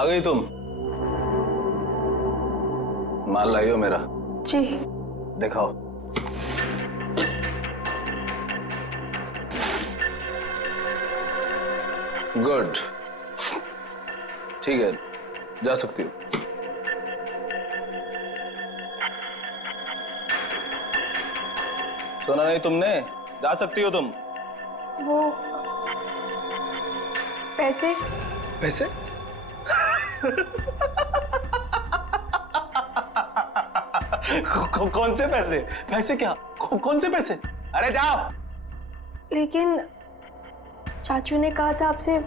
आ गई तुम? माल लाई हो मेरा? जी। दिखाओ। गुड, ठीक है, जा सकती हो। सुना नहीं तुमने? जा सकती हो तुम। वो पैसे? पैसे? कौन से पैसे? पैसे क्या? कौन से पैसे? अरे जाओ। लेकिन चाचू ने कहा था आपसे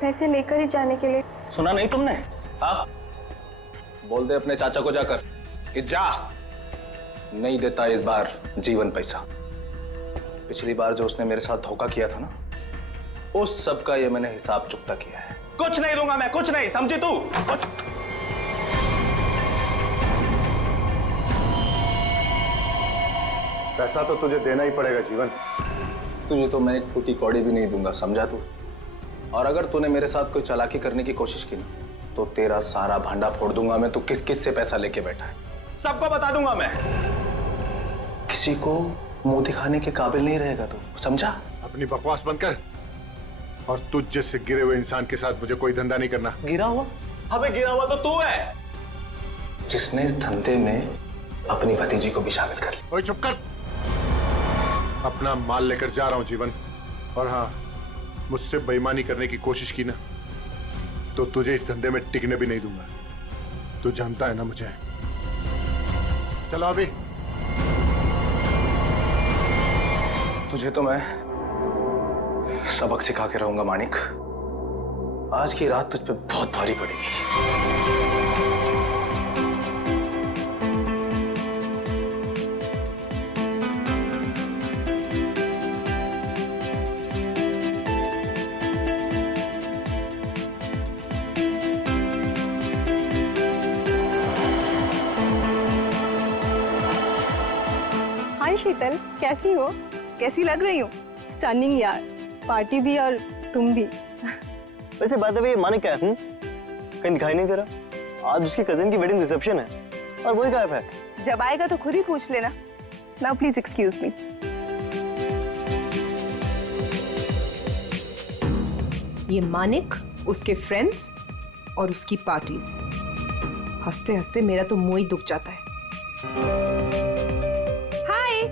पैसे लेकर ही जाने के लिए। सुना नहीं तुमने? हाँ, बोल दे अपने चाचा को जाकर कि जा, नहीं देता इस बार जीवन पैसा। पिछली बार जो उसने मेरे साथ धोखा किया था ना, उस सब का ये मैंने हिसाब चुकता किया है। कुछ नहीं दूंगा मैं, कुछ नहीं, समझी तू? कुछ पैसा तो तुझे देना ही पड़ेगा जीवन। तुझे तो मैं एक फूटी कौड़ी भी नहीं दूंगा, समझा तू? और अगर तूने मेरे साथ कोई चालाकी करने की कोशिश की ना, तो तेरा सारा भांडा फोड़ दूंगा मैं। तू किस किस से पैसा लेके बैठा है सबको बता दूंगा मैं। किसी को मुंह दिखाने के काबिल नहीं रहेगा तू, समझा? अपनी बकवास बंद कर और तुझ जैसे गिरे हुए इंसान के साथ मुझे कोई धंधा नहीं करना। गिरा हुआ? अबे गिरा हुआ तो तू है, जिसने इस धंधे में अपनी भतीजी को भी शामिल कर लिया। ओए चुप कर। अपना माल लेकर जा रहा हूं जीवन, और हाँ, मुझसे बेईमानी करने की कोशिश की ना तो तुझे इस धंधे में टिकने भी नहीं दूंगा। तू जानता है ना मुझे। चलो अभी। तुझे तो मैं सबक सिखा के रहूंगा मानिक। आज की रात तुझ पे बहुत भारी पड़ेगी। हाय शीतल, कैसी हो? कैसी लग रही हूँ? स्टनिंग यार, पार्टी भी और तुम भी। वैसे बात है, ये मानिक क्या है? कहीं दिखाई नहीं दे रहा। आज उसकी कजिन की वेडिंग रिसेप्शन है और वही गायब है। जब आएगा तो खुद ही पूछ लेना। Now please excuse me. ये मानिक, उसके फ्रेंड्स और उसकी पार्टीज। हंसते हंसते मेरा तो मुंह ही दुख जाता है। हाय।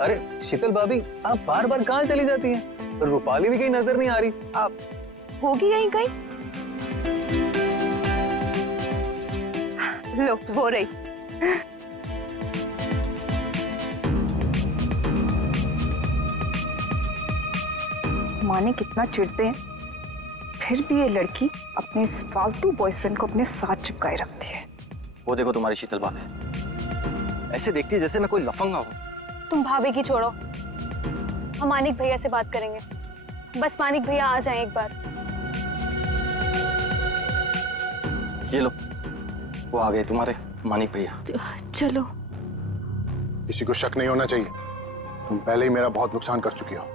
अरे शीतल भाभी, आप बार बार कहाँ चली जाती हैं? रूपाली भी कहीं नजर नहीं आ रही। अब होगी यहीं कहीं। लो वो रही। माने कितना चिढ़ते हैं, फिर भी ये लड़की अपने इस फालतू बॉयफ्रेंड को अपने साथ चिपकाए रखती है। वो देखो तुम्हारी शीतल भाभी, ऐसे देखती है जैसे मैं कोई लफंगा हूँ। तुम भाभी की छोड़ो, हम मानिक भैया से बात करेंगे। बस मानिक भैया आ जाएं एक बार। ये लो, वो आ गए तुम्हारे मानिक भैया। चलो। किसी को शक नहीं होना चाहिए। तुम पहले ही मेरा बहुत नुकसान कर चुकी हो।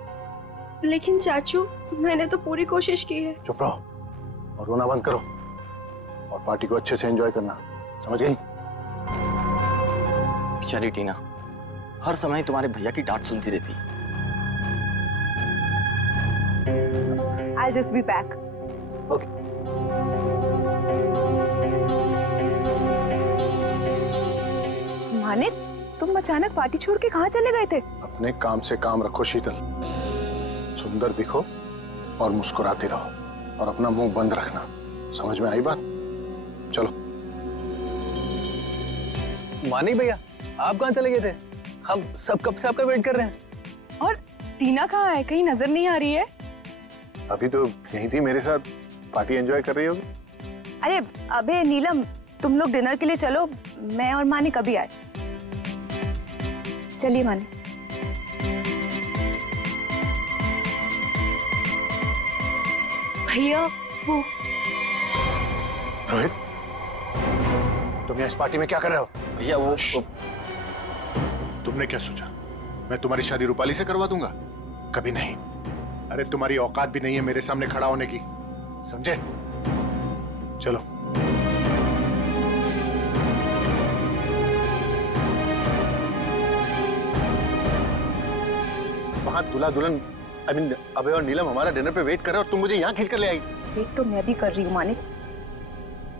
लेकिन चाचू, मैंने तो पूरी कोशिश की है। चुप रहो और रोना बंद करो और पार्टी को अच्छे से एंजॉय करना, समझ गई? बेचारी टीना हर समय तुम्हारे भैया की डांट सुनती रहती। I'll just be back. Okay. Manik, तुम अचानक पार्टी छोड़ के कहाँ चले गए थे? अपने काम से काम रखो शीतल। सुंदर दिखो और मुस्कुराते रहो और अपना मुंह बंद रखना, समझ में आई बात? चलो। मानिक भैया, आप कहाँ चले गए थे? हम सब कब से आपका वेट कर रहे हैं। और टीना कहाँ है? कहीं नजर नहीं आ रही है। अभी तो यही थी मेरे साथ, पार्टी एंजॉय कर रही होगी। अरे अबे नीलम, तुम लोग डिनर के लिए चलो, मैं और मानिक अभी आए। चलिए मानिक। भैया वो रोहित, तुम यहाँ इस पार्टी में क्या कर रहे हो? भैया वो तुमने क्या सोचा मैं तुम्हारी शादी रूपाली से करवा दूंगा? कभी नहीं। अरे तुम्हारी औकात भी नहीं है मेरे सामने खड़ा होने की, समझे? चलो। वहां दूल्हा दुल्हन अभय और नीलम हमारा डिनर पे वेट कर रहे हो और तुम मुझे यहाँ खींच कर ले आई। वेट तो मैं भी कर रही हूँ मानिक,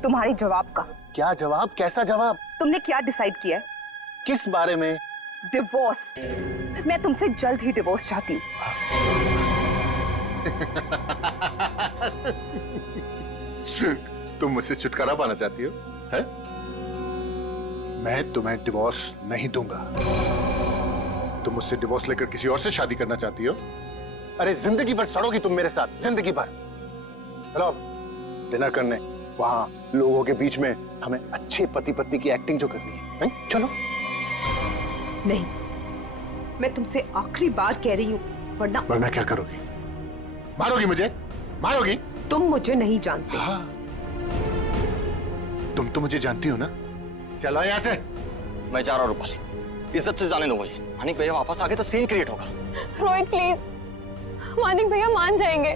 तुम्हारे जवाब का। क्या जवाब? कैसा जवाब? तुमने क्या डिसाइड किया है? किस बारे में? डिवोर्स। मैं तुमसे जल्द ही डिवोर्स चाहती हूँ। तुम मुझसे छुटकारा पाना चाहती हो, है? मैं तुम्हें डिवोर्स नहीं दूंगा। तुम मुझसे डिवोर्स लेकर किसी और से शादी करना चाहती हो? अरे जिंदगी भर सड़ोगी तुम मेरे साथ, जिंदगी भर। चलो डिनर करने, वहां लोगों के बीच में हमें अच्छे पति पत्नी की एक्टिंग जो करनी है, हैं? चलो। नहीं, मैं तुमसे आखिरी बार कह रही हूँ, वरना क्या करोगी? मारोगी मुझे? मारोगी? तुम मुझे नहीं जानते। हाँ। तुम तो मुझे जानती हो ना। चलो यहाँ से। मैं जा रहा हूँ रूपाली, इज्जत से जाने दो मुझे। मानिक भैया वापस आ गए तो सीन क्रिएट होगा। रोहित प्लीज, मानिक भैया मान जाएंगे।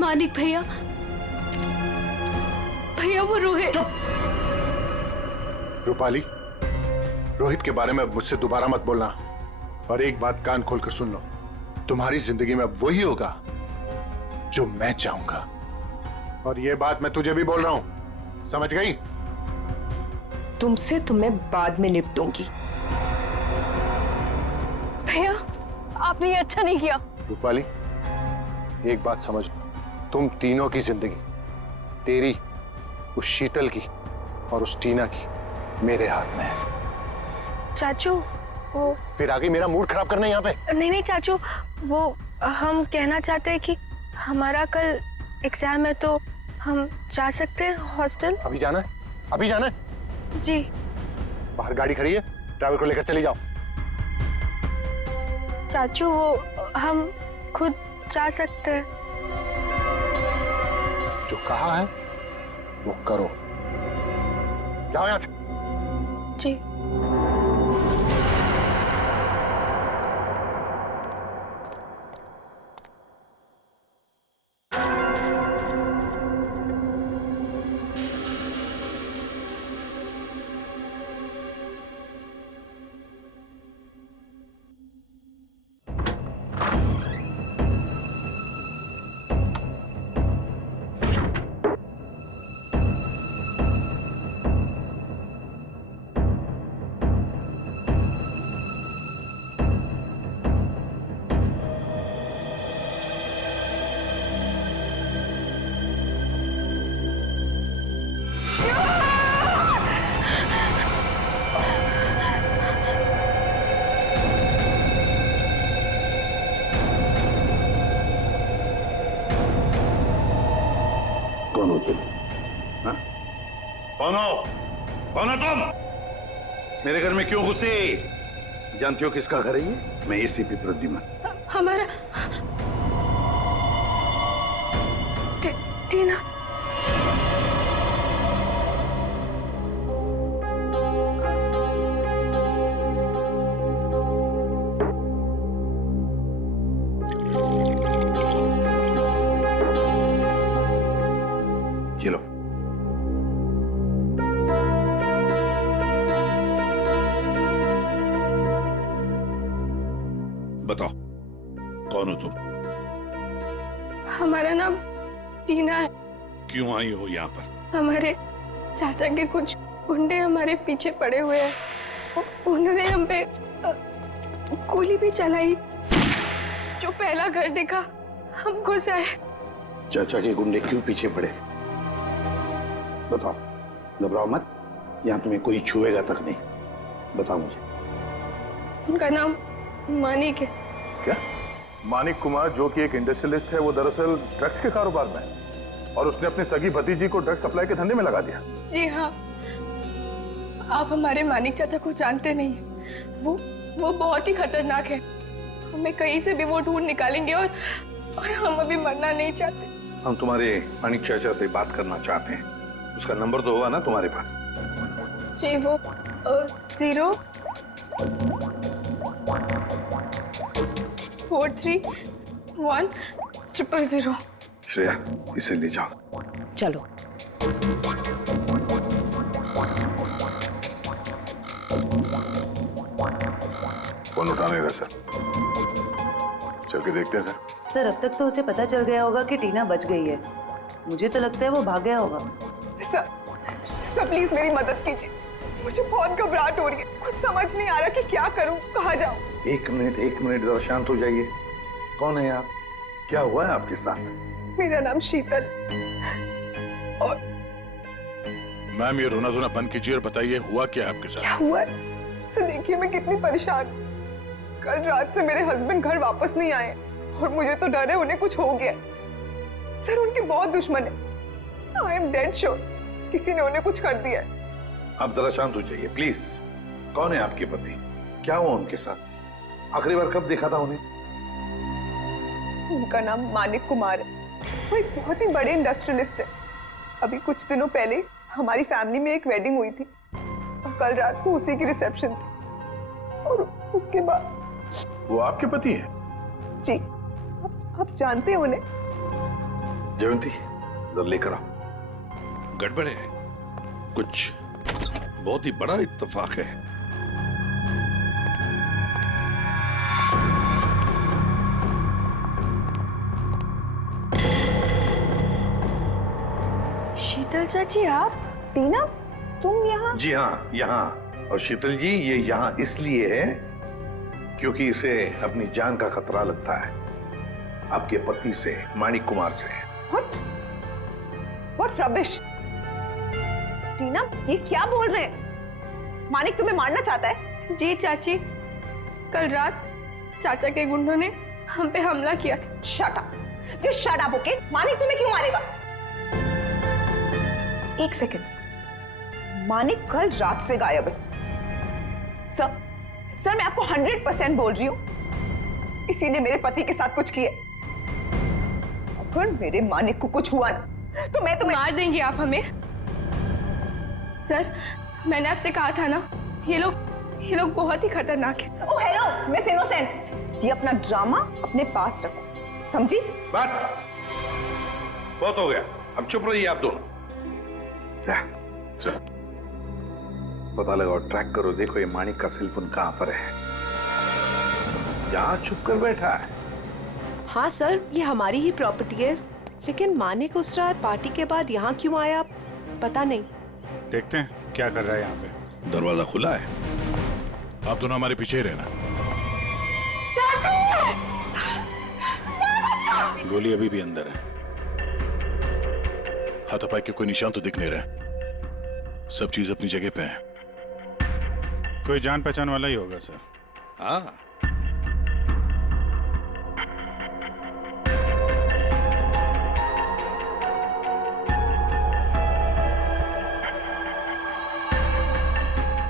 मानिक भैया, भैया वो रोहित। रूपाली, रोहित के बारे में मुझसे दोबारा मत बोलना। और एक बात कान खोलकर सुन लो, तुम्हारी जिंदगी में अब वही होगा जो मैं चाहूंगा। और ये बात मैं तुझे भी बोल रहा हूं, समझ गई? तुमसे तो मैं बाद में निपटूंगी। भैया आपने ये अच्छा नहीं किया। रूपाली, एक बात समझ, तुम तीनों की जिंदगी, तेरी, उस शीतल की और उस टीना की, मेरे हाथ में है। चाचू वो फिर आगे मेरा मूड खराब करना यहाँ पे? नहीं नहीं चाचू, वो हम कहना चाहते हैं कि हमारा कल एग्जाम है तो हम जा सकते हैं हॉस्टल। अभी जाना है? अभी जाना है? जी। बाहर गाड़ी खड़ी है, ड्राइवर को लेकर चली जाओ। चाचू वो हम खुद जा सकते हैं। जो कहा है वो करो। जाओ यहाँ से। जी। कौन हो तुम? हाँ? कौन हो? कौन हो तुम? मेरे घर में क्यों घुसे? जानती हो किसका घर है ये? मैं एसीपी प्रद्युमन। हमारा टीना। ये लो। बताओ कौन हो तुम? हमारा नाम टीना है। क्यों आई हो यहाँ पर? हमारे चाचा के कुछ गुंडे हमारे पीछे पड़े हुए हैं। उन्होंने हम पे गोली भी चलाई। जो पहला घर देखा हम घुस आए। चाचा के गुंडे क्यों पीछे पड़े? बताओ, घबराओ मत, यहाँ तुम्हें कोई छुएगा तक नहीं। बताओ मुझे। उनका नाम मानिक है। क्या? मानिक कुमार, जो कि एक इंडस्ट्रियलिस्ट है, वो दरअसल ड्रग्स के कारोबार में है और उसने अपनी सगी भतीजी को ड्रग्स सप्लाई के धंधे में लगा दिया। जी हाँ, आप हमारे मानिक चाचा को जानते नहीं हैं। वो बहुत ही खतरनाक है। हमें कहीं से भी वो ढूंढ निकालेंगे और हम अभी मरना नहीं चाहते। हम तुम्हारे मानिक चाचा से बात करना चाहते हैं। उसका नंबर तो होगा ना तुम्हारे पास? जी, वो 0 431000। श्रेया, इसे ले जाओ। चलो। फोन उठा नहीं रहा सर। चल के देखते हैं सर। सर अब तक तो उसे पता चल गया होगा कि टीना बच गई है। मुझे तो लगता है वो भाग गया होगा। सर प्लीज मेरी मदद कीजिए, मुझे बहुत घबराहट हो रही है, कुछ समझ नहीं आ रहा कि क्या करूं, कहाँ जाऊं। एक मिनट जरा शांत हो जाइए। कौन है आप? क्या हुआ है आपके साथ? मेरा नाम शीतल। और मैम, ये रोना धोना बंद कीजिए और बताइए हुआ क्या है आपके साथ? क्या हुआ है? सर देखिए मैं कितनी परेशान हूं। कल रात से मेरे हस्बैंड घर वापस नहीं आए और मुझे तो डर है उन्हें कुछ हो गया। सर उनके बहुत दुश्मन है। आई एम डेड श्योर किसी ने उन्हें कुछ कर दिया है। आप जरा शांत हो जाइए प्लीज। कौन है आपके पति? क्या हुआ उनके साथ? आखिरी बार कब देखा था उन्हें? उनका नाम मानिक कुमार है। वो एक बहुत ही बड़े इंडस्ट्रियलिस्ट है। अभी कुछ दिनों पहले हमारी फैमिली में एक वेडिंग हुई थी और कल रात को उसी की रिसेप्शन थी। और उसके बाद वो आपके पति है? जी, आप जानते हो उन्हें? जयंती, जरा लेकर आओ। गड़बड़ है, कुछ बहुत ही बड़ा इत्तेफाक है। शीतल चाची आप? टीना, तुम यहाँ? जी हाँ, यहाँ। और शीतल जी, ये यहाँ इसलिए है क्योंकि इसे अपनी जान का खतरा लगता है आपके पति से, मानिक कुमार से। What rubbish! टीना, ये क्या बोल रहे हैं? मानिक तुम्हें मारना चाहता है? जी चाची, कल रात चाचा के गुंडों ने हम पे हमला किया था। Shut up! Just shut up, okay? Manik तुम्हें क्यों मारेगा? एक सेकंड, मानिक कल रात से गायब है। सर मैं आपको 100% बोल रही हूँ, इसी ने मेरे पति के साथ कुछ किया। अगर मेरे मानिक को कुछ हुआ ना तो मैं तुम्हें मार देंगे आप हमें? सर मैंने आपसे कहा था ना, ये लोग बहुत ही खतरनाक है। ओह हेलो मिस इनोसेंट, ये अपना ड्रामा अपने पास रखो, समझी? बस बहुत हो गया, अब चुप रहिए आप दोनों। सर, पता लगाओ, ट्रैक करो, देखो ये मानिक का सेलफोन कहां पर है। यहाँ छुप कर बैठा है। हाँ सर, ये हमारी ही प्रॉपर्टी है, लेकिन मानिक उस रात पार्टी के बाद यहाँ क्यों आया पता नहीं। देखते हैं क्या कर रहा है यहाँ पे। दरवाजा खुला है। आप दोनों हमारे पीछे ही रहना। गोली अभी भी अंदर है। हाथापाई के कोई निशान तो दिख नहीं रहे। सब चीज अपनी जगह पे है। कोई जान पहचान वाला ही होगा सर। हाँ,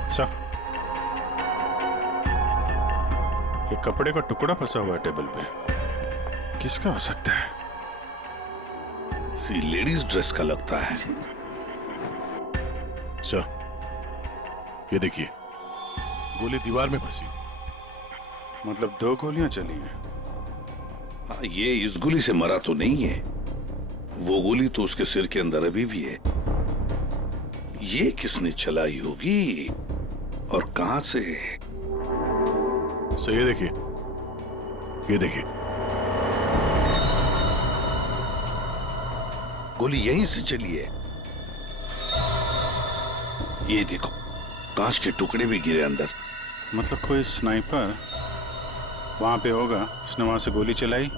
अच्छा, ये कपड़े का टुकड़ा फंसा हुआ है टेबल पे। किसका हो सकता है? सी लेडीज ड्रेस का लगता है। सर, ये देखिए, गोली दीवार में फंसी। मतलब 2 गोलियां चली हैं। हाँ, ये इस गोली से मरा तो नहीं है। वो गोली तो उसके सिर के अंदर अभी भी है। ये किसने चलाई होगी और कहां से? सर ये देखिए, ये देखिए, गोली यहीं से चली है। ये देखो, कांच के टुकड़े भी गिरे अंदर। मतलब कोई स्नाइपर वहां पे होगा, उसने वहां से गोली चलाई।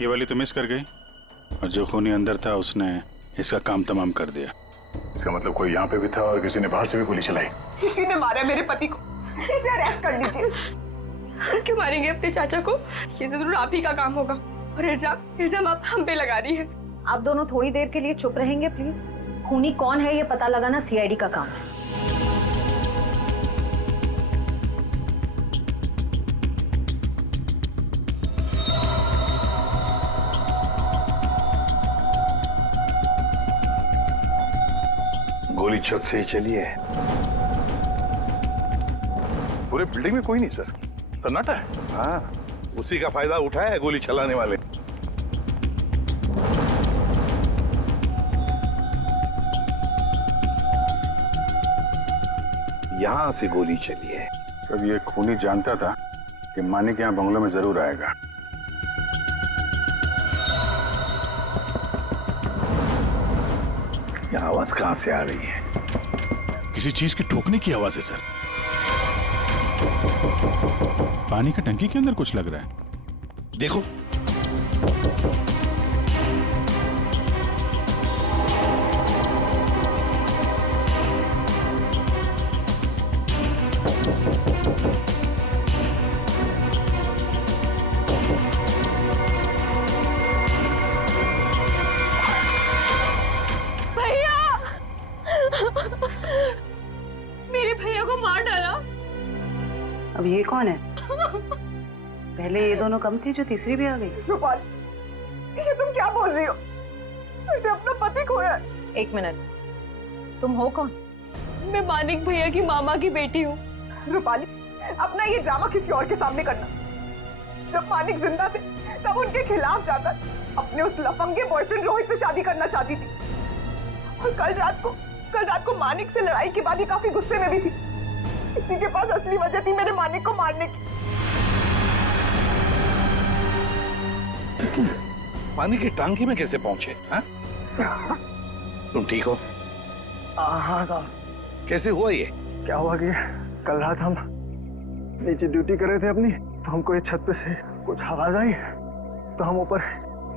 ये वाली तो मिस कर गई और जो खूनी अंदर था उसने इसका काम तमाम कर दिया। इसका मतलब कोई यहाँ पे भी था और किसी ने बाहर से भी गोली चलाई। किसी ने मारा मेरे पति को, इसे अरेस्ट कर लीजिए। हम क्यों मारेंगे अपने चाचा को? ये जरूर आप ही का काम होगा और इल्जाम आप हम पे लगा रही है। आप दोनों थोड़ी देर के लिए चुप रहेंगे प्लीज। खूनी कौन है ये पता लगाना सीआईडी का काम है। गोली छत से ही चली है। पूरे बिल्डिंग में कोई नहीं सर, सन्नाटा है। हाँ, उसी का फायदा उठाया है गोली चलाने वाले। यहां से गोली चली है। तब ये खूनी जानता था कि मानिक यहाँ बंगलों में जरूर आएगा। ये आवाज कहां से आ रही है? किसी चीज की ठोकने की आवाज है सर। पानी का टंकी के अंदर कुछ लग रहा है। देखो, भैया मेरे भैया को मार डाला। अब ये कौन है? पहले ये दोनों कम थे, जो तीसरी भी आ गई। रूपाली, ये तुम क्या बोल रही हो? मैंने अपना पति खोया। एक मिनट, तुम हो कौन? मैं मानिक भैया की मामा की बेटी हूँ। रूपाली, अपना ये ड्रामा किसी और के सामने करना। जब मानिक जिंदा थे तब उनके खिलाफ जाकर अपने उस लफंगे बॉयफ्रेंड रोहित से शादी करना चाहती थी। और कल रात को मानिक से लड़ाई के बाद ही काफी गुस्से में भी थी। इसी के पास असली वजह थी मेरे मानिक को मारने की। पानी की टांकी में कैसे पहुंचे? हाँ? तुम ठीक हो? हाँ साहब। कैसे हुआ ये? क्या हुआ कि कल रात हम नीचे ड्यूटी कर रहे थे अपनी, तो हमको ये छत पे से कुछ आवाज आई, तो हम ऊपर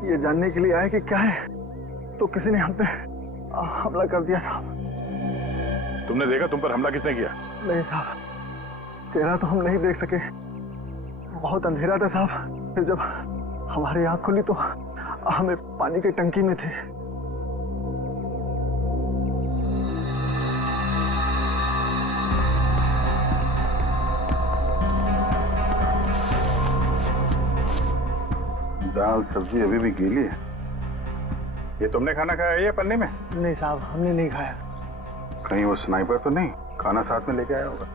ये जानने के लिए आए कि क्या है, तो किसी ने हम पे हमला कर दिया साहब। तुमने देखा तुम पर हमला किसने किया? नहीं साहब, चेहरा तो हम नहीं देख सके, बहुत अंधेरा था साहब। फिर जब हमारी आंख खुली तो हमें पानी की टंकी में थे। दाल सब्जी अभी भी गीली है। ये तुमने खाना खाया है या पन्नी में? नहीं साहब, हमने नहीं खाया। कहीं वो स्नाइपर तो नहीं खाना साथ में लेके आया होगा?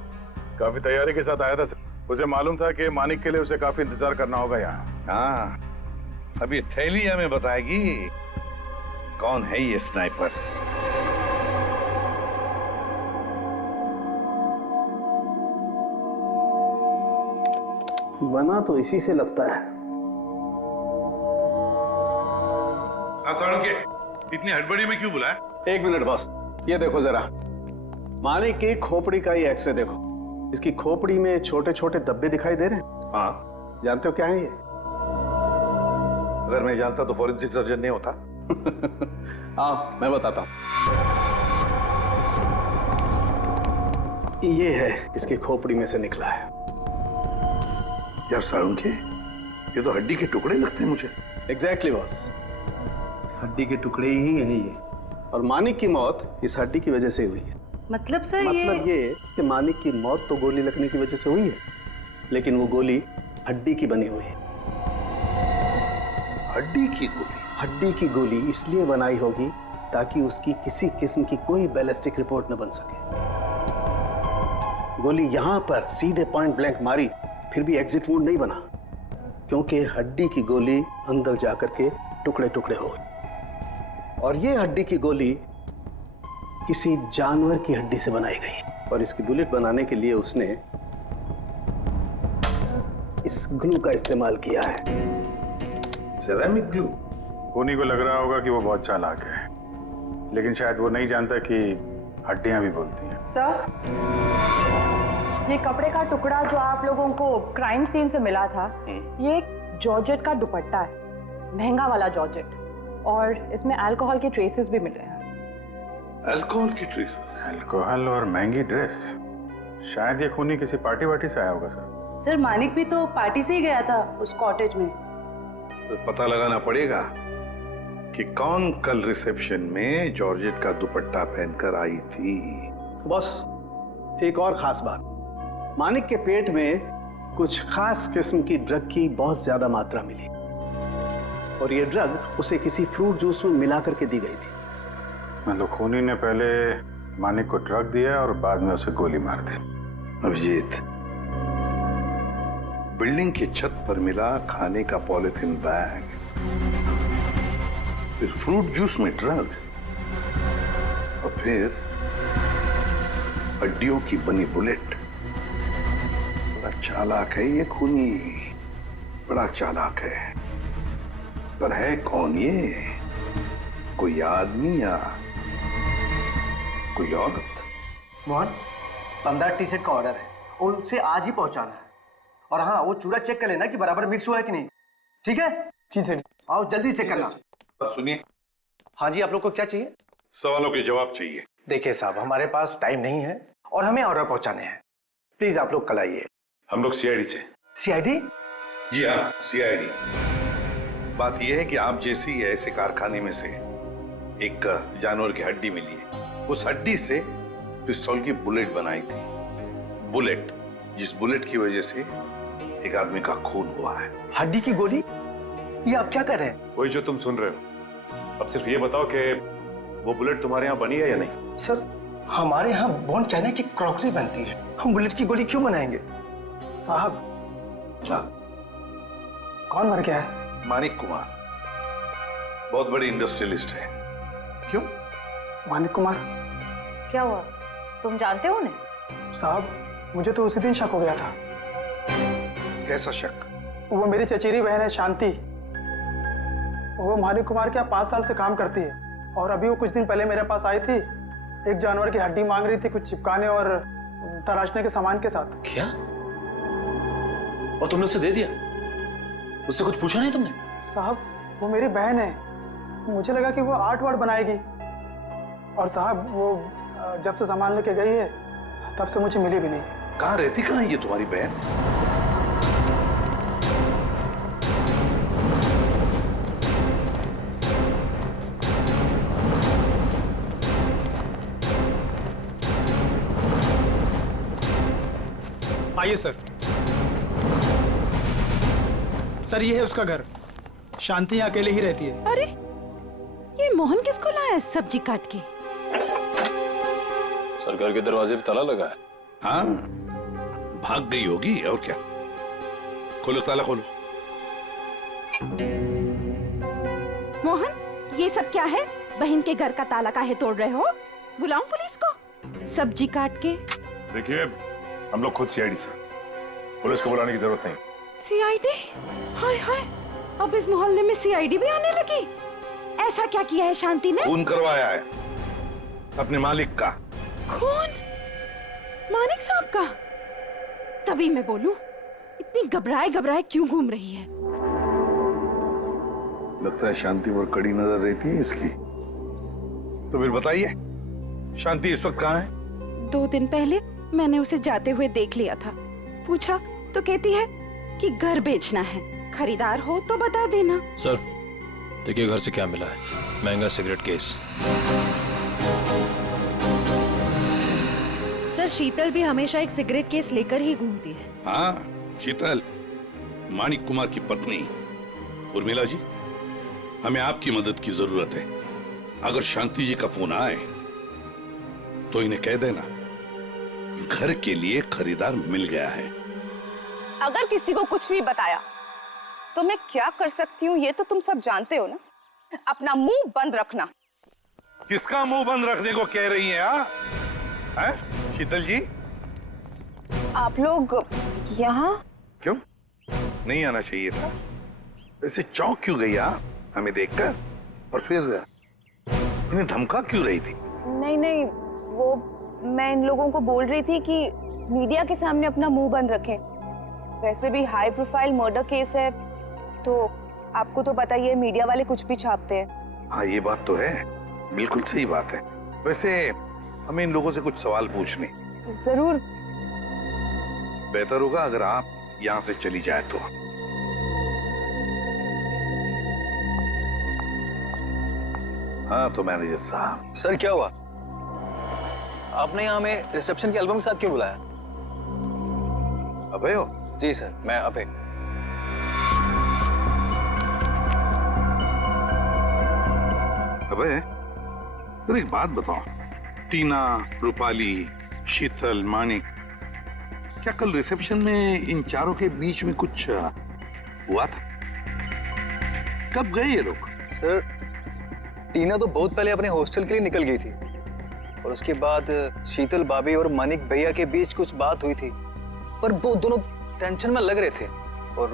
काफी तैयारी के साथ आया था सर। उसे मालूम था कि मानिक के लिए उसे काफी इंतजार करना होगा यहाँ। हाँ, अभी थैली हमें बताएगी कौन है ये स्नाइपर। बना तो इसी से लगता है। इतनी हड़बड़ी में क्यों बुलाया? एक मिनट बॉस, ये देखो जरा, मानिक की खोपड़ी का ही एक्सरे देखो। इसकी खोपड़ी में छोटे छोटे धब्बे दिखाई दे रहे हैं। हाँ, जानते हो क्या है ये? अगर मैं जानता तो फॉरेंसिक सर्जन नहीं होता। हाँ, मैं बताता हूँ। ये है इसकी खोपड़ी में से निकला है। यार सारुण के, ये तो हड्डी के टुकड़े लगते हैं मुझे। एग्जैक्टली बॉस, हड्डी के टुकड़े ही हैं ये। और मानिक की मौत इस हड्डी की वजह से हुई है। मतलब सर मतलब ये कि मानिक की मौत तो गोली लगने की वजह से हुई है, लेकिन वो गोली हड्डी की बनी हुई है। हड्डी की गोली? हड्डी की गोली इसलिए बनाई होगी ताकि उसकी किसी किस्म की कोई बैलिस्टिक रिपोर्ट न बन सके। गोली यहां पर सीधे पॉइंट ब्लैंक मारी, फिर भी एग्जिट वुंड नहीं बना, क्योंकि हड्डी की गोली अंदर जाकर के टुकड़े टुकड़े हो गए। और ये हड्डी की गोली किसी जानवर की हड्डी से बनाई गई, और इसकी बुलेट बनाने के लिए उसने इस ग्लू का इस्तेमाल किया है। Ceramic glue? खूनी को लग रहा होगा कि वो बहुत चालाक है, लेकिन शायद वो नहीं जानता कि हड्डियां भी बोलती हैं। सर, ये कपड़े का टुकड़ा जो आप लोगों को क्राइम सीन से मिला था, ये एक जॉर्जेट का दुपट्टा है, महंगा वाला जॉर्जेट, और इसमें अल्कोहल के ट्रेसेस भी मिले हैं। अल्कोहल की ट्रेसेस? अल्कोहल और महंगी ड्रेस? शायद ये खूनी किसी पार्टी वार्टी से आया होगा सर। सर, मानिक भी तो पार्टी से ही गया था उस कॉटेज में। तो पता लगाना पड़ेगा कि कौन कल रिसेप्शन में जॉर्जेट का दुपट्टा पहनकर आई थी। बस एक और खास बात, मानिक के पेट में कुछ खास किस्म की ड्रग की बहुत ज्यादा मात्रा मिली, और ये ड्रग उसे किसी फ्रूट जूस में मिला करके दी गई थी। मतलब खूनी ने पहले मानिक को ड्रग दिया और बाद में उसे गोली मार दी। अभिजीत, बिल्डिंग की छत पर मिला खाने का पॉलिथीन बैग, फिर फ्रूट जूस में ड्रग्स, और फिर हड्डियों की बनी बुलेट। बड़ा चालाक है ये खूनी, बड़ा चालाक है। पर है कौन ये? कोई आदमी या कोई औरत? मोहन, 15 टी शर्ट का ऑर्डर है और उसे आज ही पहुंचाना है। और हाँ, वो चूड़ा चेक कर लेना कि बराबर मिक्स हुआ है कि नहीं। ठीक है? जी सर। आओ जल्दी से करना। सुनिए। हाँ जी, आप लोग को क्या चाहिए? सवालों के जवाब चाहिए। देखिए साहब, हमारे पास टाइम नहीं है और हमें ऑर्डर पहुंचाने हैं। प्लीज आप लोग कल आइए। हम लोग सीआईडी से। सीआईडी? जी हाँ, सीआईडी। बात यह है कि आप जैसे ही ऐसे कारखाने में से एक जानवर की हड्डी मिली है। उस हड्डी से पिस्तौल की बुलेट बनाई थी। बुलेट, जिस बुलेट की वजह से एक आदमी का खून हुआ है। हड्डी की गोली? ये आप क्या कर रहे हैं? वही जो तुम सुन रहे हो। अब सिर्फ ये बताओ कि वो बुलेट तुम्हारे यहाँ बनी है या नहीं? सर, हमारे यहाँ बॉन चाइना की क्रॉकरी बनती है। हम बुलेट की गोली क्यों बनाएंगे? साहब, कौन मर गया है? मानिक कुमार, बहुत बड़े इंडस्ट्रियलिस्ट है। क्यों? मानिक कुमार? क्या हुआ? तुम जानते हो उन्हें? साहब, मुझे तो उसी दिन शक हो गया था। कैसा शक? वो मेरी चचेरी बहन है शांति। वो मानिक कुमार के यहाँ 5 साल से काम करती है और अभी वो कुछ दिन पहले मेरे पास आई थी। एक जानवर की हड्डी मांग रही थी, कुछ चिपकाने और तराशने के सामान के साथ। क्या? और तुमने उसे दे दिया? उससे कुछ पूछा नहीं तुमने? साहब, वो मेरी बहन है। मुझे लगा कि वो आर्ट वार्ट बनाएगी। और साहब, वो जब से सामान लेके गई है तब से मुझे मिली भी नहीं। कहाँ रहती, कहाँ है ये तुम्हारी बहन? आइए सर। सर, ये है उसका घर। शांति अकेले ही रहती है। अरे, ये मोहन किसको लाया है सब्जी काट के? सर, घर के दरवाजे पे ताला लगा है। हाँ, भाग गई होगी और क्या। खोलो, ताला खोलो। मोहन, ये सब क्या है? बहन के घर का ताला काहे तोड़ रहे हो? बुलाऊं पुलिस को? सब्जी काट के। देखिए, हम लोग खुद सीआईडी से, पुलिस को बुलाने की जरूरत नहीं। सीआईडी? हाय हाय, अब इस मोहल्ले में सीआईडी भी आने लगी। ऐसा क्या किया है शांति ने? खून करवाया है अपने मालिक का। खून? मानिक साहब का? तभी मैं बोलूं, इतनी घबराए घबराए क्यों घूम रही है? लगता है शांति पर कड़ी नजर रहती है इसकी। तो फिर बताइए, शांति इस वक्त कहाँ है? 2 दिन पहले मैंने उसे जाते हुए देख लिया था। पूछा तो कहती है कि घर बेचना है, खरीदार हो तो बता देना। सर, देखिए घर से क्या मिला है। महंगा सिगरेट केस। सर, शीतल भी हमेशा एक सिगरेट केस लेकर ही घूमती है। हाँ, शीतल, मानिक कुमार की पत्नी। उर्मिला जी, हमें आपकी मदद की जरूरत है। अगर शांति जी का फोन आए तो इन्हें कह देना घर के लिए खरीदार मिल गया है। अगर किसी को कुछ भी बताया तो मैं क्या कर सकती हूँ ये तो तुम सब जानते हो ना। अपना मुंह बंद रखना। किसका मुंह बंद रखने को कह रही हैं? हैं? शीतल जी, आप लोग यहाँ क्यों? नहीं आना चाहिए था। ऐसे चौंक क्यों गई आप हमें देखकर? और फिर इन्हें धमका क्यों रही थी? नहीं नहीं, वो मैं इन लोगों को बोल रही थी कि मीडिया के सामने अपना मुंह बंद रखें। वैसे भी हाई प्रोफाइल मर्डर केस है तो आपको तो पता ही है, मीडिया वाले कुछ भी छापते हैं। हाँ, ये बात तो है, बिल्कुल सही बात है। वैसे हमें इन लोगों से कुछ सवाल पूछने। जरूर। बेहतर होगा अगर आप यहाँ से चली जाए तो। हाँ तो मैनेजर साहब। सर, क्या हुआ? आपने यहाँ हमें रिसेप्शन के एल्बम के साथ क्यों बुलाया? अभय हो? जी सर, मैं अभय। अभय, तो एक बात बताओ, टीना, रूपाली, शीतल, मानिक, क्या कल रिसेप्शन में इन चारों के बीच में कुछ हुआ था? कब गए ये लोग? सर, टीना तो बहुत पहले अपने हॉस्टल के लिए निकल गई थी और उसके बाद शीतल भाभी और मानिक भैया के बीच कुछ बात हुई थी, पर वो दोनों टेंशन में लग रहे थे। और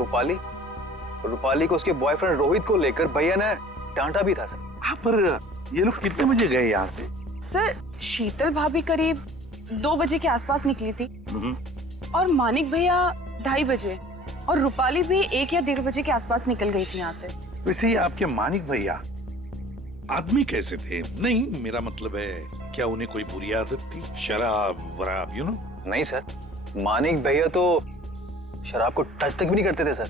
रूपाली को उसके बॉयफ्रेंड रोहित को लेकर भैया ने डांटा भी था सर। हाँ, पर ये लोग कितने बजे गए यहाँ से? सर, शीतल भाभी करीब 2 बजे के आसपास निकली थी और मानिक भैया 2:30 बजे और रूपाली भी 1 या 1:30 बजे के आसपास निकल गई थी यहाँ से। वैसे ही आपके मानिक भैया आदमी कैसे थे? नहीं, मेरा मतलब है क्या उन्हें कोई बुरी आदत थी? शराब वराब, यू नो? नहीं सर, मानिक भैया तो शराब को टच तक भी नहीं करते थे सर।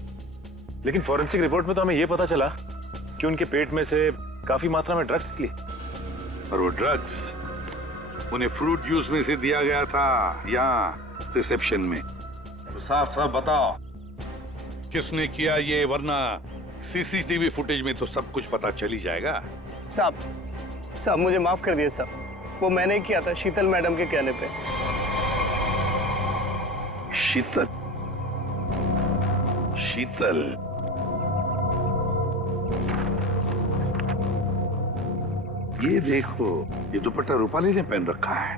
लेकिन फॉरेंसिक रिपोर्ट में तो हमें यह पता चला कि उनके पेट में से काफी मात्रा में ड्रग्स निकली। और वो ड्रग्स उन्हें फ्रूट जूस में से दिया गया था यहाँ रिसेप्शन में। तो साफ साफ बताओ किसने किया ये, वरना सीसीटीवी फुटेज में तो सब कुछ पता चल ही जाएगा। साहब मुझे माफ कर दिए साहब, वो मैंने किया था शीतल मैडम के कहने पे। शीतल? ये देखो, ये दुपट्टा रूपाली ने पहन रखा है।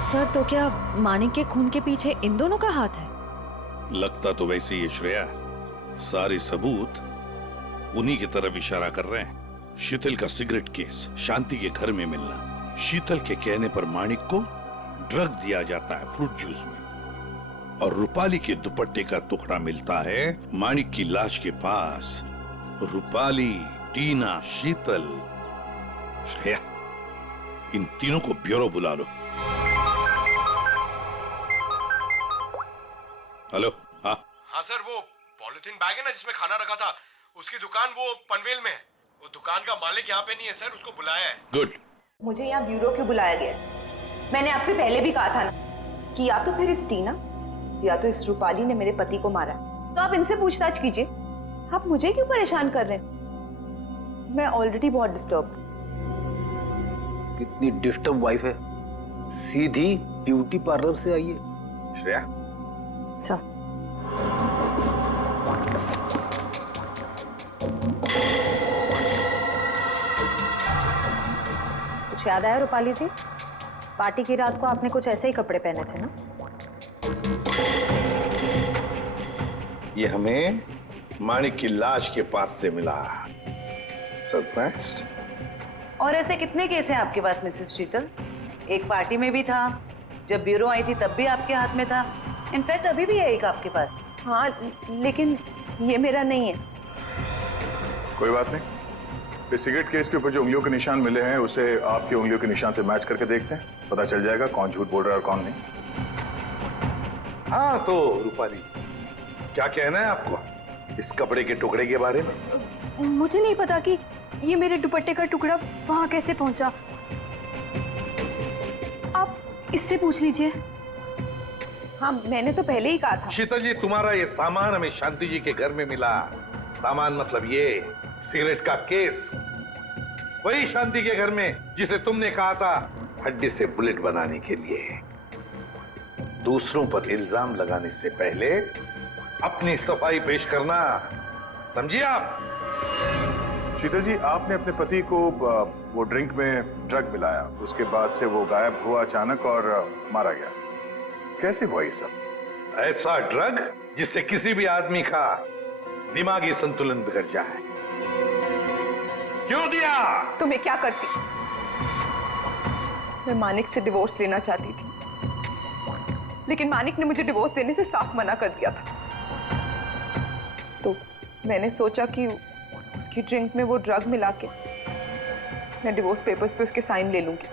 सर, तो क्या मानिक के खून के पीछे इन दोनों का हाथ है? लगता तो वैसे ही है श्रेया, सारे सबूत उन्हीं की तरफ इशारा कर रहे हैं। शीतल का सिगरेट केस, शांति के घर में मिलना, शीतल के कहने पर मानिक को ड्रग दिया जाता है फ्रूट जूस में, और रूपाली के दुपट्टे का टुकड़ा मिलता है मानिक की लाश के पास। रूपाली, टीना, शीतल, श्रेया, इन तीनों को ब्यूरो बुला लो। हेलो? हाँ सर, वो पॉलिथीन बैग है ना जिसमें खाना रखा था, उसकी दुकान वो पनवेल में है। वो दुकान का मालिक यहाँ पे नहीं है सर, उसको बुलाया है। गुड। मुझे यहाँ ब्यूरो क्यों बुलाया गया? मैंने आपसे पहले भी कहा था ना कि या तो फिर इस टीना या तो इस रूपाली ने मेरे पति को मारा, तो आप इनसे पूछताछ कीजिए। आप मुझे क्यों परेशान कर रहे हैं? मैं ऑलरेडी बहुत डिस्टर्ब। कितनी डिस्टर्ब वाइफ है, सीधी ब्यूटी पार्लर से आई है। श्रेया, अच्छा, कुछ याद आया रूपाली जी? पार्टी की रात को आपने कुछ ऐसे ही कपड़े पहने थे ना? ये हमें मानिक की लाश के पास से मिला। सरप्राइज्ड। और ऐसे कितने केस हैं आपके पास मिसेस शीतल? एक पार्टी में भी था, जब ब्यूरो आई थी तब भी आपके हाथ में था, इनफैक्ट अभी भी है एक आपके पास। हाँ, लेकिन ये मेरा नहीं है। कोई बात नहीं, इस सिगरेट केस के ऊपर जो उंगलियों के निशान मिले हैं उसे आपकी उंगलियों के निशान से मैच करके देखते हैं, पता चल जाएगा कौन झूठ बोल रहा है और कौन नहीं। हाँ तो रूपाली, क्या कहना है आपको इस कपड़े के टुकड़े के बारे में? मुझे नहीं पता कि ये मेरे दुपट्टे का टुकड़ा वहां कैसे पहुंचा। आप इससे पूछ लीजिए। हाँ, मैंने तो पहले ही कहा था। शीतल जी, तुम्हारा ये सामान हमें शांति जी के घर में मिला। सामान मतलब ये सिगरेट का केस, वही शांति के घर में जिसे तुमने कहा था हड्डी से बुलेट बनाने के लिए। दूसरों पर इल्जाम लगाने से पहले अपनी सफाई पेश करना, समझिए आप? शीतल जी, आपने अपने पति को वो ड्रिंक में ड्रग मिलाया, उसके बाद से वो गायब हुआ अचानक और मारा गया। कैसे हुआ ये सब? ऐसा ड्रग जिससे किसी भी आदमी का दिमागी संतुलन बिगड़ जाए। क्यों दिया? तो मैं क्या करती? मैं मानिक से डिवोर्स लेना चाहती थी, लेकिन मानिक ने मुझे डिवोर्स देने से साफ मना कर दिया था। तो मैंने सोचा कि उसकी ड्रिंक में वो ड्रग मिला के मैं डिवोर्स पेपर्स पे उसके साइन ले लूंगी,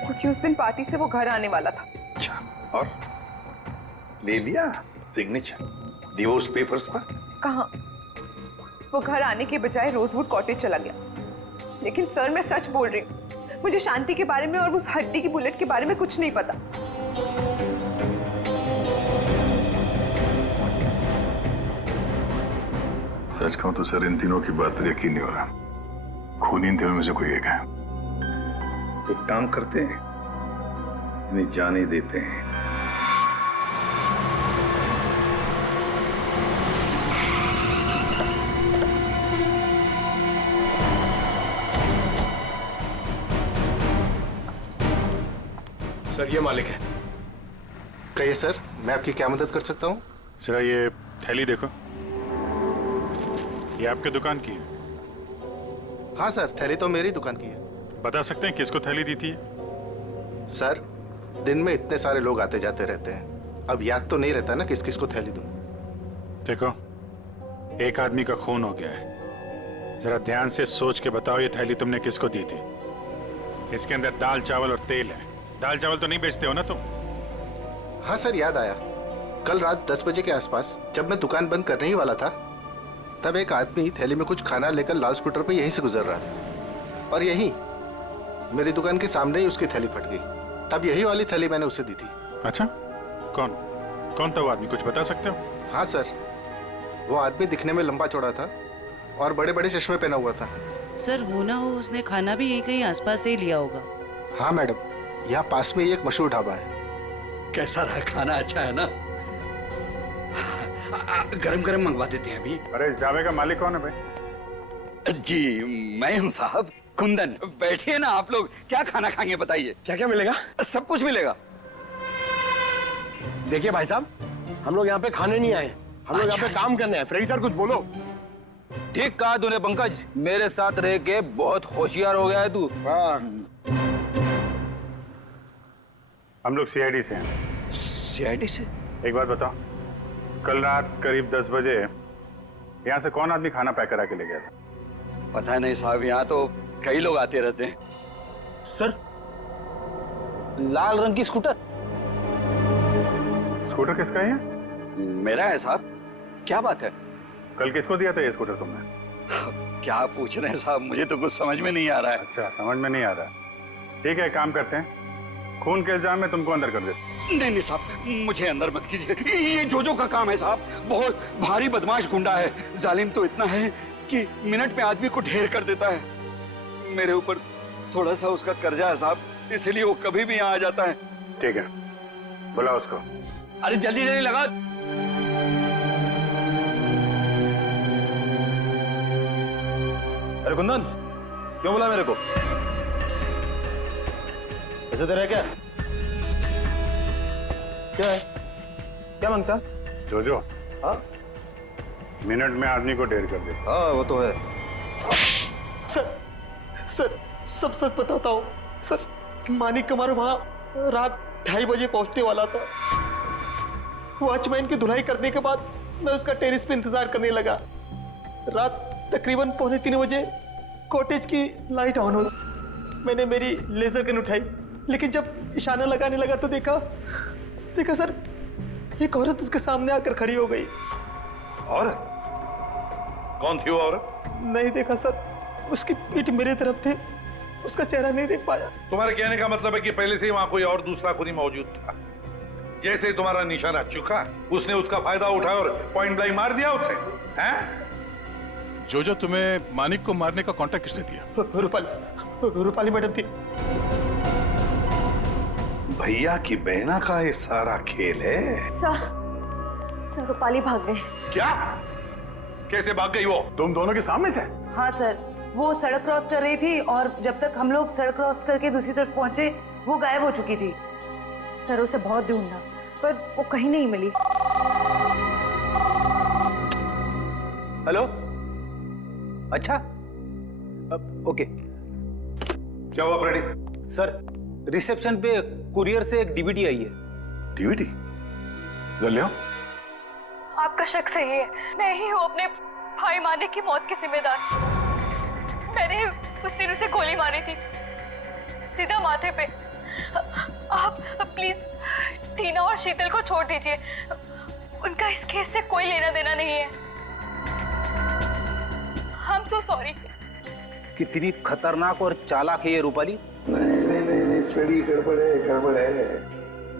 क्योंकि उस दिन पार्टी से वो घर आने वाला था। अच्छा, और ले लिया सिग्नेचर डिवोर्स पेपर्स पर? कहाँ, वो घर आने के बजाय रोजवुड कॉटेज चला गया। लेकिन सर, मैं सच बोल रही हूँ, मुझे शांति के बारे में और उस हड्डी की बुलेट के बारे में कुछ नहीं पता। सच कहूं तो सर, इन तीनों की बात पर यकीन नहीं हो रहा। खूनी इन तीनों में से कोई एक है। एक काम करते हैं, इन्हें जाने देते हैं। सर ये मालिक है। कहिए सर, मैं आपकी क्या मदद कर सकता हूँ? जरा ये थैली देखो, ये आपके दुकान की है? हाँ सर, थैली तो मेरी दुकान की है। बता सकते हैं किसको थैली दी थी? सर, दिन में इतने सारे लोग आते जाते रहते हैं, अब याद तो नहीं रहता ना किस किस को थैली दूं। देखो, एक आदमी का खून हो गया है, जरा ध्यान से सोच के बताओ ये थैली तुमने किसको दी थी? इसके अंदर दाल चावल और तेल है। दाल चावल तो नहीं बेचते हो ना तुम? हाँ सर, याद आया। कल रात 10 बजे के आसपास जब मैं दुकान बंद करने ही वाला था, तब एक आदमी थैली में कुछ खाना लेकर लाल स्कूटर पर यहीं से गुजर रहा था, और यहीं मेरी दुकान के सामने ही उसकी थैली फट गई। तब यही वाली थैली मैंने उसे दी थी। अच्छा, कौन कौन था वो आदमी, कुछ बता सकते हो? हाँ सर, वो आदमी दिखने में लंबा चौड़ा था और बड़े बड़े चश्मे पहना हुआ था। सर, हो ना हो उसने खाना भी यही कहीं आसपास से ही लिया होगा। हाँ मैडम, यहाँ पास में ही एक मशहूर ढाबा है। कैसा रहा खाना? अच्छा है ना? गरम गरम मंगवा देते हैं अभी। अरे इस ढाबे का मालिक कौन है भाई? जी मैं हूँ साहब, कुंदन। बैठिए ना आप लोग, क्या खाना खाएंगे बताइए? क्या क्या मिलेगा? सब कुछ मिलेगा। देखिए भाई साहब, हम लोग यहाँ पे खाने नहीं आए, हम लोग यहाँ पे काम करने हैं। फ्रेडी सर कुछ बोलो। ठीक कहा तूने पंकज, मेरे साथ रह के बहुत होशियार हो गया है तू। हम लोग सीआईडी से हैं। सीआईडी से? एक बात बताओ, कल रात करीब 10 बजे यहाँ से कौन आदमी खाना पैक करा के ले गया था? पता नहीं साहब, यहाँ तो कई लोग आते रहते हैं। सर, लाल रंग की स्कूटर। स्कूटर किसका है? मेरा है साहब। क्या बात है? कल किसको दिया था ये स्कूटर तुमने? क्या पूछ रहे हैं साहब, मुझे तो कुछ समझ में नहीं आ रहा है। अच्छा, समझ में नहीं आ रहा। ठीक है, काम करते हैं, खून के इल्जाम में तुमको अंदर कर देते। नहीं साहब, मुझे अंदर मत कीजिए। ये जोजो का काम है साहब, बहुत भारी बदमाश गुंडा है। जालिम तो इतना है कि मिनट में आदमी को ढेर कर देता है। मेरे ऊपर थोड़ा सा उसका कर्जा है साहब, इसलिए वो कभी भी यहाँ आ जाता है। ठीक है, बुलाओ उसको। अरे जल्दी जल्दी लगा। अरे कुंदन, क्यों बुला मेरे को? ऐसे तेरा क्या? क्या है? क्या मांगता? जोजो। हाँ? मिनट में आदमी को ढेर कर दे। हाँ, वो तो है। सर, सब सच बताता हूँ। सर, मानिक कुमार वहाँ रात 2:30 बजे पहुंचने वाला था। वॉचमैन की धुलाई करने के बाद मैं उसका टेरेस पे इंतजार करने लगा। रात तकरीबन 2:45 बजे कॉटेज की लाइट ऑन हुई। मैंने मेरी लेजर गन उठाई, लेकिन जब इशारा लगाने लगा तो देखा सर, एक औरत उसके सामने आकर खड़ी हो गई। औरत? कौन थी वो औरत? नहीं देखा सर, उसकी पीठ मेरे तरफ थी, उसका चेहरा नहीं देख पाया। तुम्हारे कहने का मतलब है कि पहले से ही वहां कोई और दूसरा खूनी मौजूद था। जैसे ही तुम्हारा निशाना चुका, उसने उसका फायदा उठाया और पॉइंट ब्लैंक मार दिया उसे, हैं? जोजो, तुम्हें मानिक को मारने का कॉन्ट्रैक्ट किसने दिया? रूपाली मैडम थी। भैया की बहना का ये सारा खेल है। सर, रूपाली भाग गए। क्या? कैसे भाग गई वो? तुम दोनों के सामने से? हाँ सर, वो सड़क क्रॉस कर रही थी और जब तक हम लोग सड़क क्रॉस करके दूसरी तरफ पहुंचे, वो गायब हो चुकी थी। सर, उसे बहुत ढूंढा पर वो कहीं नहीं मिली। हेलो, अच्छा, ओके। क्या हुआ फ्रेडी? सर, रिसेप्शन पे कुरियर से एक डीवीडी आई है। डीवीडी? ले आओ। आपका शक सही है, मैं ही हूँ अपने भाई मानिक की मौत की जिम्मेदार। मैंने उस दिन उसे गोली मारी थी, सीधा माथे पे। आप प्लीज टीना और शीतल को छोड़ दीजिए, उनका इस केस से कोई लेना देना नहीं है। I'm so sorry। कितनी खतरनाक और चालाक है ये रूपाली। नहीं, फ्रेडी, गड़बड़ है।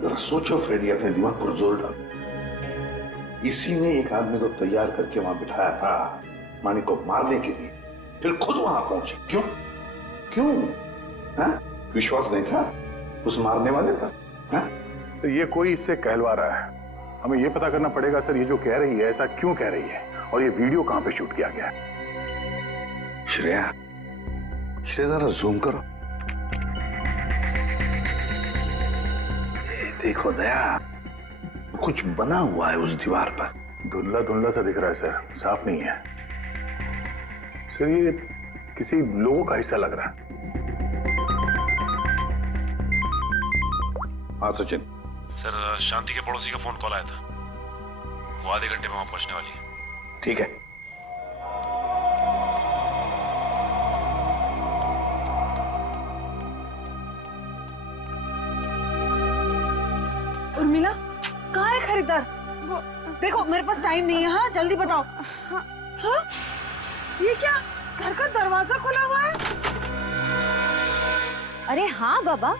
जरा सोचो फ्रेडी, अपने दिमाग पर जोर डालो। इसी ने एक आदमी को तैयार करके वहां बिठाया था मानिक को मारने के लिए, फिर खुद वहां पहुंची। क्यों? हाँ? विश्वास नहीं था उस मारने वाले पर? हाँ? तो ये कोई इससे कहलवा रहा है। हमें ये पता करना पड़ेगा सर, ये जो कह रही है ऐसा क्यों कह रही है, और ये वीडियो कहां पे शूट किया गया है? श्रेया, जरा जूम करो। ये देखो दया, कुछ बना हुआ है उस दीवार पर। धुंधला धुंधला सा दिख रहा है सर, साफ नहीं है सर। ये किसी लोगों का हिस्सा लग रहा है। हाँ सचिन। सर, शांति के पड़ोसी का फोन कॉल आया था, वो आधे घंटे में वहां पहुंचने वाली है। ठीक है। उर्मिला, कहाँ है खरीदार? देखो मेरे पास टाइम नहीं है। हाँ जल्दी बताओ। हाँ? ये क्या, घर का दरवाजा खुला हुआ है? अरे हाँ बाबा,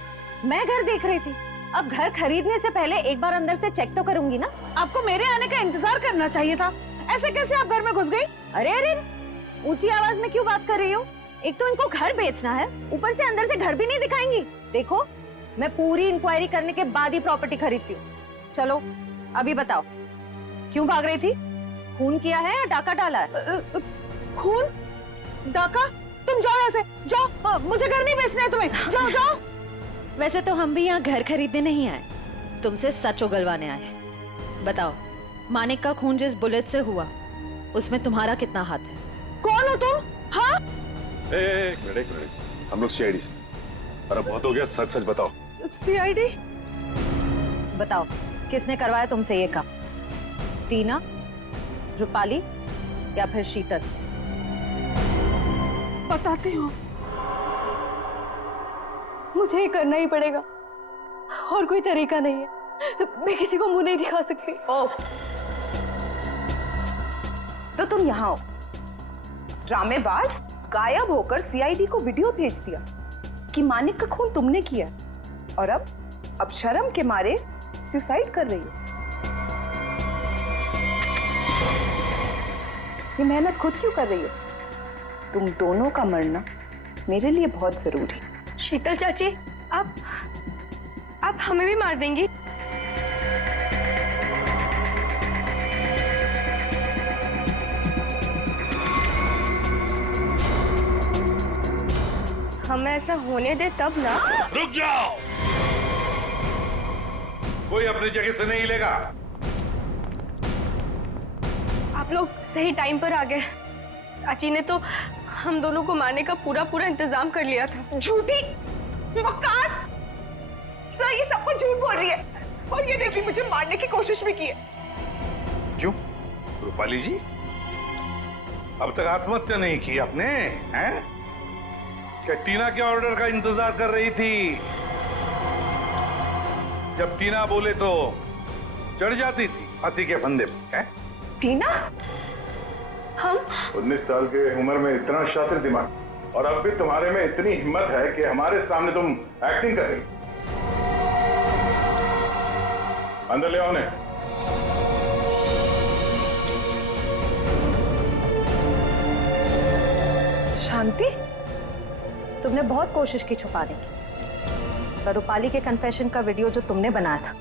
मैं घर देख रही थी। अब घर खरीदने से पहले एक बार अंदर से चेक तो करूंगी ना। आपको मेरे आने का इंतजार करना चाहिए था। ऐसे कैसे आप घर में घुस गई? अरे अरे, ऊंची आवाज में क्यों बात कर रही हो? एक तो इनको घर बेचना है, ऊपर से अंदर से घर भी नहीं दिखाएंगी। देखो, मैं पूरी इंक्वायरी करने के बाद ही प्रॉपर्टी खरीदती हूँ। चलो अभी बताओ, क्यों भाग रही थी? खून किया है या डाका डाला है? खून? डाका? तुम जाओ यहाँ से, जाओ। मुझे घर नहीं बेचना है तुम्हें। जाओ जाओ। वैसे तो हम भी यहाँ घर खरीदने नहीं आए, तुमसे सच उगलवाने आए। बताओ, मानिक का खून जिस बुलेट से हुआ, उसमें तुम्हारा कितना हाथ है? कौन हो तुम? हाँ? एक मिनट, हम लोग सीआईडी से। अरे बहुत हो गया, सच सच बताओ। सीआईडी? बताओ, किसने करवाया तुमसे ये काम? टीना, रूपाली या फिर शीतल? बताती हूँ। मुझे ये करना ही पड़ेगा, और कोई तरीका नहीं है। मैं किसी को मुंह नहीं दिखा सकती। ओह, तो तुम यहाँ हो, ड्रामेबाज, गायब होकर सीआईडी को वीडियो भेज दिया कि मानिक का खून तुमने किया, और अब शर्म के मारे सुसाइड कर रही हो। ये मेहनत खुद क्यों कर रही हो? तुम दोनों का मरना मेरे लिए बहुत जरूरी है। शीतल चाची, आप हमें भी मार देंगी? हमें ऐसा होने दे तब ना। रुक जाओ, कोई अपनी जगह से नहीं हिलेगा। आप लोग सही टाइम पर आ गए। चाची ने तो हम दोनों को मारने का पूरा इंतजाम कर लिया था। झूठी, मक्कार! सर ये सब कुछ झूठ बोल रही है, और ये देखिए मुझे मारने की कोशिश भी की है। क्यों रूपाली जी, अब तक आत्महत्या नहीं की आपने? हैं? क्या टीना के ऑर्डर का इंतजार कर रही थी? जब टीना बोले तो चढ़ जाती थी फांसी के फंदे पे। टीना? हम 19 साल के उम्र में इतना शातिर दिमाग, और अब भी तुम्हारे में इतनी हिम्मत है कि हमारे सामने तुम एक्टिंग कर रही। अंदर ले आओ उन्हें। शांति, तुमने बहुत कोशिश की छुपाने की, पर रूपाली के कन्फेशन का वीडियो जो तुमने बनाया था,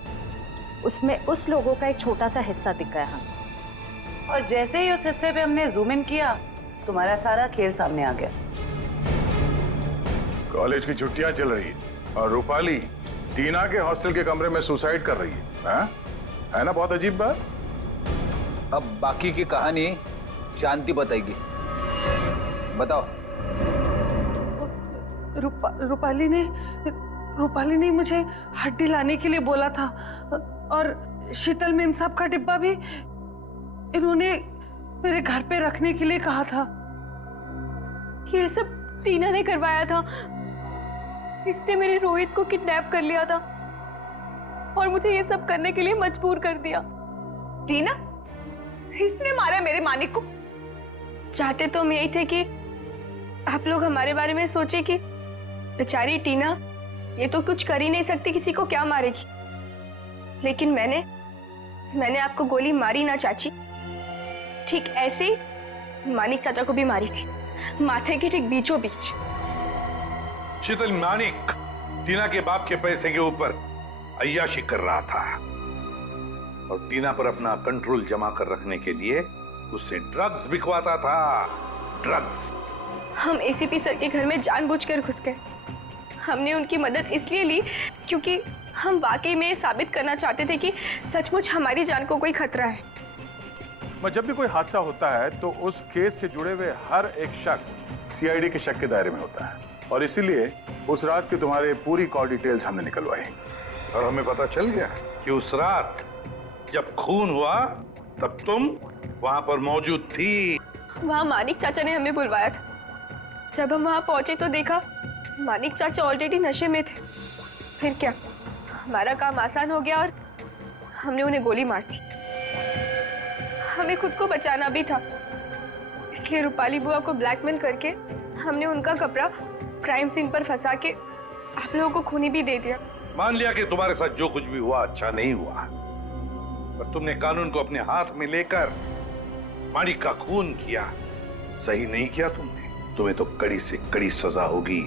उसमें उस लोगों का एक छोटा सा हिस्सा दिख गया हमें। और जैसे ही उस हिस्से पे हमने जूम इन किया, तुम्हारा सारा खेल सामने आ गया। कॉलेज की छुट्टियां चल रही है और रूपाली टीना के हॉस्टल के कमरे में सुसाइड कर रही है ना? बहुत अजीब बात। अब बाकी की कहानी शांति बताएगी। बताओ। रूपाली ने मुझे हड्डी लाने के लिए बोला था, और शीतल मेम साहब का डिब्बा भी इन्होंने मेरे घर पे रखने के लिए कहा था। ये सब टीना ने करवाया था। इसने मेरे रोहित को किडनैप कर लिया था और मुझे ये सब करने के लिए मजबूर कर दिया। टीना? इसने मारा मेरे मानिक को? चाहते तो हम यही थे कि आप लोग हमारे बारे में सोचे कि बेचारी टीना ये तो कुछ कर ही नहीं सकती, किसी को क्या मारेगी। लेकिन मैंने आपको गोली मारी ना चाची, ठीक ऐसे ही मानिक चाचा को भी मारी थी, माथे के ठीक बीचों बीच। शीतल, मानिक टीना के बाप के पैसे के ऊपर अय्याशी कर रहा था और टीना पर अपना कंट्रोल जमा कर रखने के लिए उससे ड्रग्स बिकवाता था। ड्रग्स। हम एसीपी सर के घर में जानबूझकर घुस गए। हमने उनकी मदद इसलिए ली क्योंकि हम वाकई में साबित करना चाहते थे कि सचमुच हमारी जान को कोई खतरा है। जब भी कोई हादसा होता है तो उस केस से जुड़े हुए हर एक शख्स सीआईडी के शक के दायरे में होता है और इसीलिए उस रात की तुम्हारे पूरी कॉल डिटेल्स हमने निकलवाई और हमें पता चल गया कि उस रात जब खून हुआ तब तुम वहां पर मौजूद थी। वहाँ मानिक चाचा ने हमें बुलवाया था। जब हम वहाँ पहुंचे तो देखा मानिक चाचा ऑलरेडी नशे में थे। फिर क्या, हमारा काम आसान हो गया और हमने उन्हें गोली मार दी। हमें खुद को बचाना भी था, इसलिए रूपाली बुआ को ब्लैकमेल करके हमने उनका कपड़ा क्राइम सीन पर फंसा के आप लोगों को खूनी भी दे दिया। मान लिया कि तुम्हारे साथ जो कुछ भी हुआ अच्छा नहीं हुआ, पर तुमने कानून को अपने हाथ में लेकर मानिक का खून किया। सही नहीं किया तुमने। तुम्हें तो कड़ी से कड़ी सजा होगी।